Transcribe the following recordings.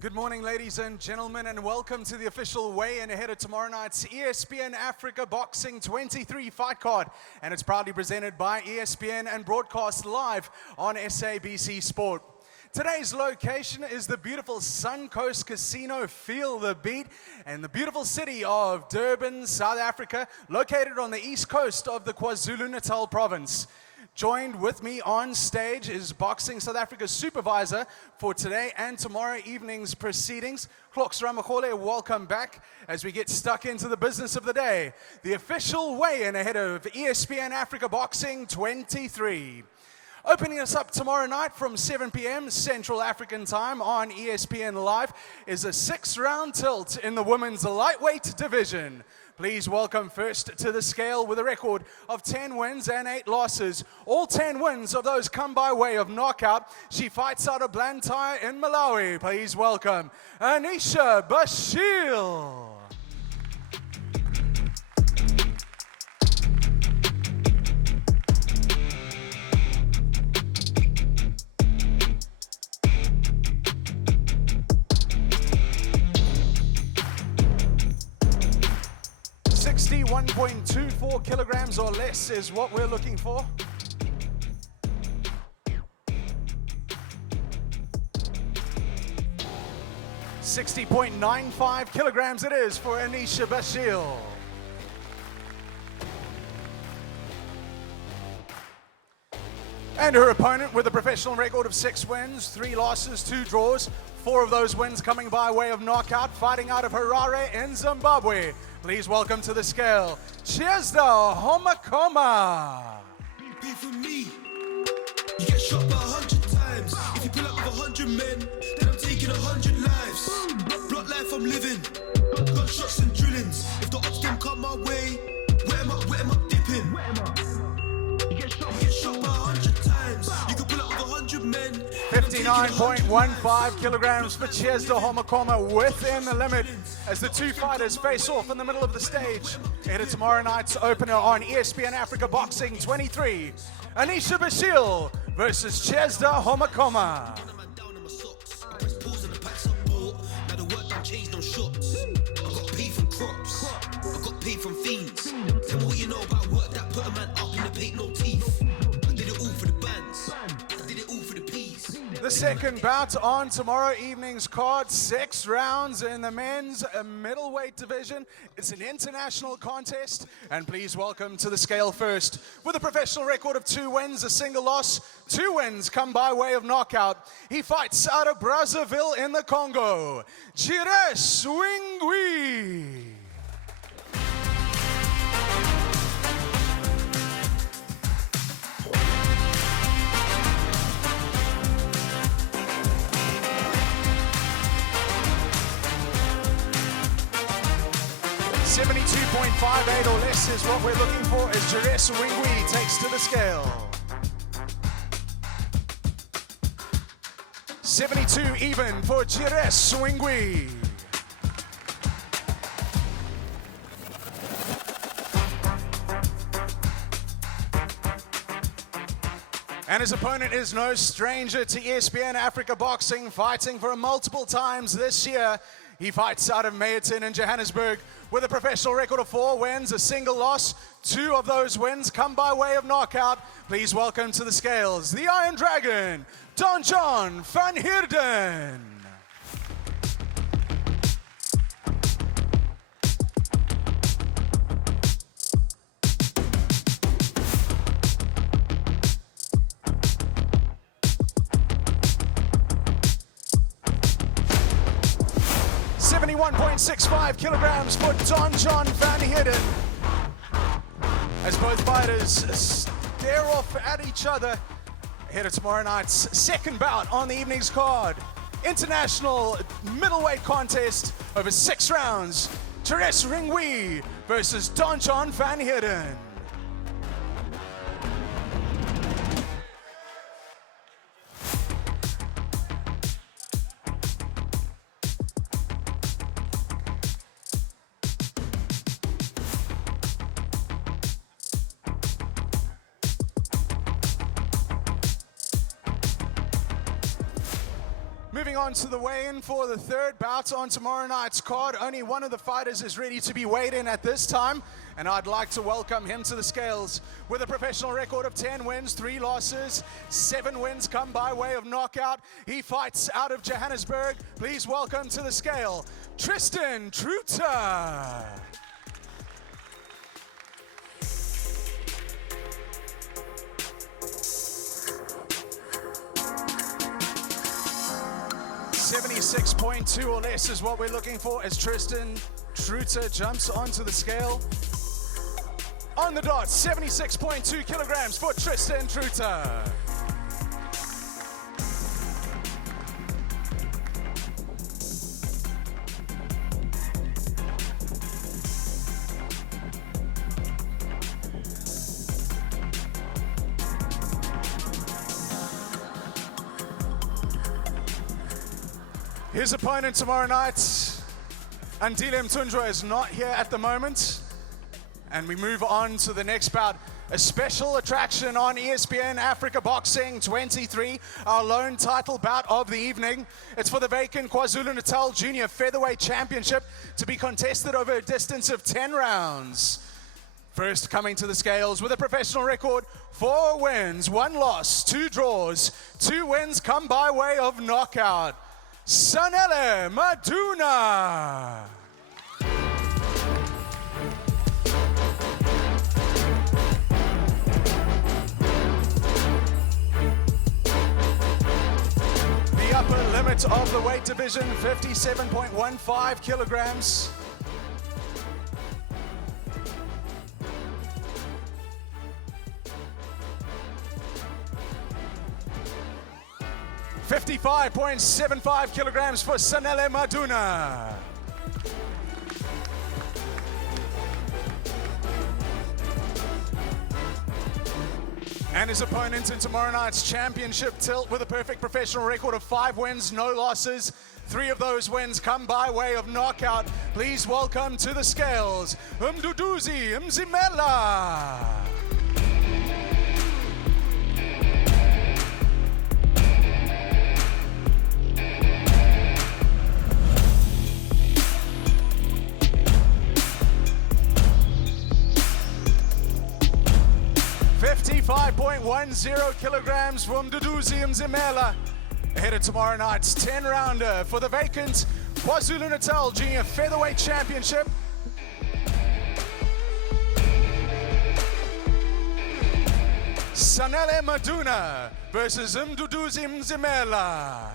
Good morning, ladies and gentlemen, and welcome to the official weigh-in ahead of tomorrow night's ESPN Africa Boxing 23 fight card. And it's proudly presented by ESPN and broadcast live on SABC Sport. Today's location is the beautiful Suncoast Casino, Feel the Beat, in the beautiful city of Durban, South Africa, located on the east coast of the KwaZulu-Natal province. Joined with me on stage is Boxing South Africa's supervisor for today and tomorrow evening's proceedings, Clocks Ramachole. Welcome back as we get stuck into the business of the day. The official weigh-in ahead of ESPN Africa Boxing 23. Opening us up tomorrow night from 7 p.m. Central African Time on ESPN Live is a 6-round tilt in the women's lightweight division. Please welcome first to the scale with a record of 10 wins and 8 losses. All 10 wins of those come by way of knockout. She fights out of Blantyre in Malawi. Please welcome Anisha Bashir. 61.24 kilograms or less is what we're looking for. $60.95 kilograms it is for Anisha Bashir. And her opponent with a professional record of 6 wins, 3 losses, 2 draws. 4 of those wins coming by way of knockout, fighting out of Harare in Zimbabwe. Please welcome to the scale, Tristan Truter. Be for me. You get shot by 100 times. If you pull up with 100 men, then I'm taking 100 lives. Block life I'm living. Gunshots and drillings. If the ops don't come my way, where am I dipping? You get shot by 100 times. You can pull up with 100 men. 59.15 kilograms for Tristan Truter within the limit as the two fighters face off in the middle of the stage. Ahead of tomorrow night's opener on ESPN Africa Boxing 23. Anisha Bashir versus Tristan Truter. From fiends. Tell me what you know about work that put a man up in the paint, no teeth. I did it all for the bands. I did it all for the peace. The second bout on tomorrow evening's card, 6 rounds in the men's middleweight division. It's an international contest, and please welcome to the scale first. With a professional record of 2 wins, a single loss, 2 wins come by way of knockout. He fights out of Brazzaville in the Congo, Geraldo Swingwi. 72.58 or less is what we're looking for as Geraldo Swingwi takes to the scale. 72 even for Geraldo Swingwi. And his opponent is no stranger to ESPN Africa Boxing, fighting for multiple times this year. He fights out of Meyerton in Johannesburg with a professional record of 4 wins, a single loss. 2 of those wins come by way of knockout. Please welcome to the scales, the Iron Dragon, Ndongeni Khongsong. 71.65 kilograms for Ndongeni Khongsong. As both fighters stare off at each other ahead of tomorrow night's second bout on the evening's card. International middleweight contest over 6 rounds. Geraldo Swingwi versus Ndongeni Khongsong. moving on to the weigh-in for the third bout on tomorrow night's card. Only one of the fighters is ready to be weighed in at this time, and I'd like to welcome him to the scales. With a professional record of 10 wins, 3 losses, 7 wins come by way of knockout. He fights out of Johannesburg. Please welcome to the scale, Tristan Truter. .2 or less is what we're looking for as Tristan Truter jumps onto the scale. On the dot, 76.2 kilograms for Tristan Truter. His opponent tomorrow night, Ndongeni Khongsong, is not here at the moment. And we move on to the next bout. A special attraction on ESPN Africa Boxing 23, our lone title bout of the evening. It's for the vacant KwaZulu-Natal Junior Featherweight Championship to be contested over a distance of 10 rounds. First coming to the scales with a professional record, 4 wins, 1 loss, 2 draws, 2 wins come by way of knockout. Sanele Maduna. The upper limit of the weight division, 57.15 kilograms. .75 kilograms for Sanele Maduna. And his opponent in tomorrow night's championship tilt with a perfect professional record of 5 wins, no losses. 3 of those wins come by way of knockout. Please welcome to the scales, Mduduzi Mzimela. 55.10 kilograms from Mduduzi Mzimela. Ahead of tomorrow night's 10-rounder for the vacant KwaZulu-Natal Junior Featherweight Championship. Sanele Maduna versus Mduduzi Mzimela.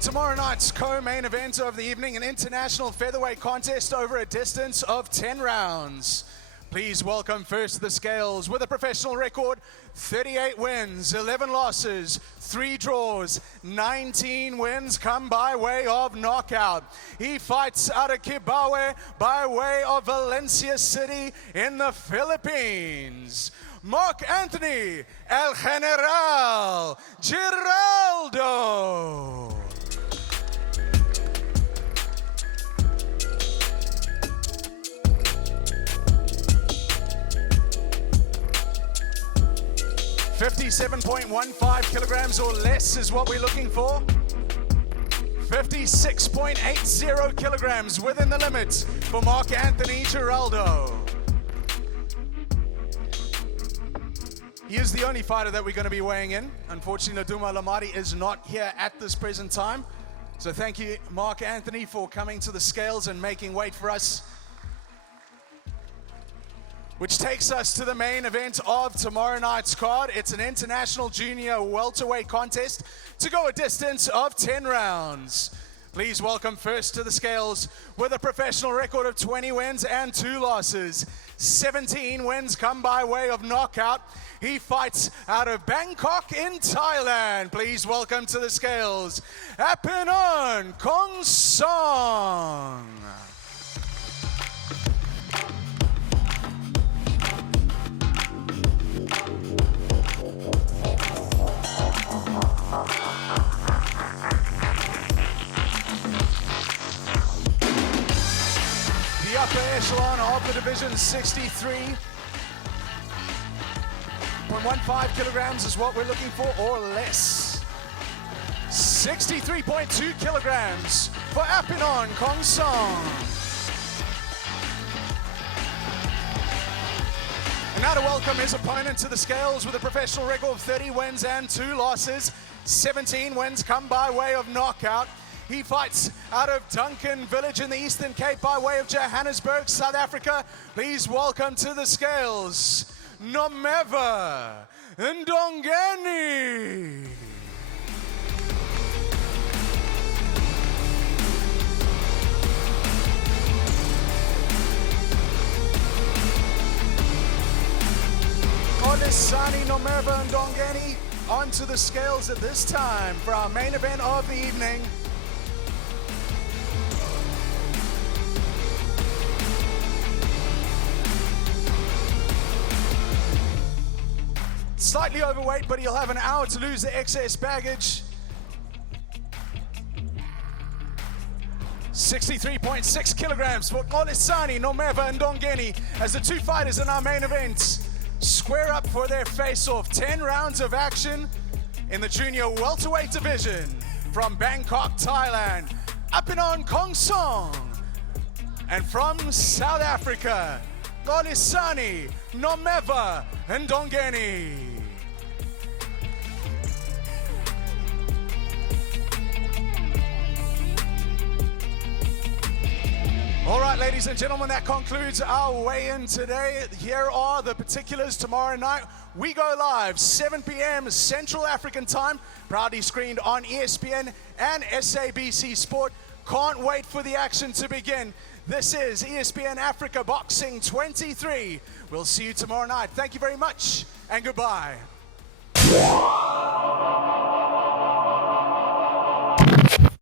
Tomorrow night's co-main event of the evening, an international featherweight contest over a distance of 10 rounds. Please welcome first to the scales with a professional record, 38 wins, 11 losses, 3 draws, 19 wins come by way of knockout. He fights out of Kibawe by way of Valencia City in the Philippines. Marc Anthony El General Geraldo. 57.15 kilograms or less is what we're looking for. 56.80 kilograms within the limit for Marc Anthony Geraldo. He is the only fighter that we're going to be weighing in. Unfortunately, Nduma Lamadi is not here at this present time. So thank you, Marc Anthony, for coming to the scales and making weight for us. Which takes us to the main event of tomorrow night's card. It's an international junior welterweight contest to go a distance of 10 rounds. Please welcome first to the scales with a professional record of 20 wins and 2 losses, 17 wins come by way of knockout. He fights out of Bangkok in Thailand. Please welcome to the scales, Ndongeni Khongsong. The upper echelon of the division, 63.15 kilograms is what we're looking for, or less. 63.2 kilograms for Ndongeni Khongsong. And now to welcome his opponent to the scales with a professional record of 30 wins and 2 losses. 17 wins come by way of knockout. He fights out of Duncan Village in the Eastern Cape by way of Johannesburg, South Africa. Please welcome to the scales, Ndongeni. Ndongeni onto the scales at this time for our main event of the evening. Slightly overweight, but he'll have an hour to lose the excess baggage. 63.6 kilograms for Ndongeni as the 2 fighters in our main event square up for their face-off. 10 rounds of action in the junior welterweight division from Bangkok, Thailand, Ndongeni Khongsong. And from South Africa, Ndongeni. All right, ladies and gentlemen, that concludes our weigh-in today. Here are the particulars. Tomorrow night, we go live, 7 p.m. Central African time, proudly screened on ESPN and SABC Sport. Can't wait for the action to begin. This is ESPN Africa Boxing 23. We'll see you tomorrow night. Thank you very much, and goodbye.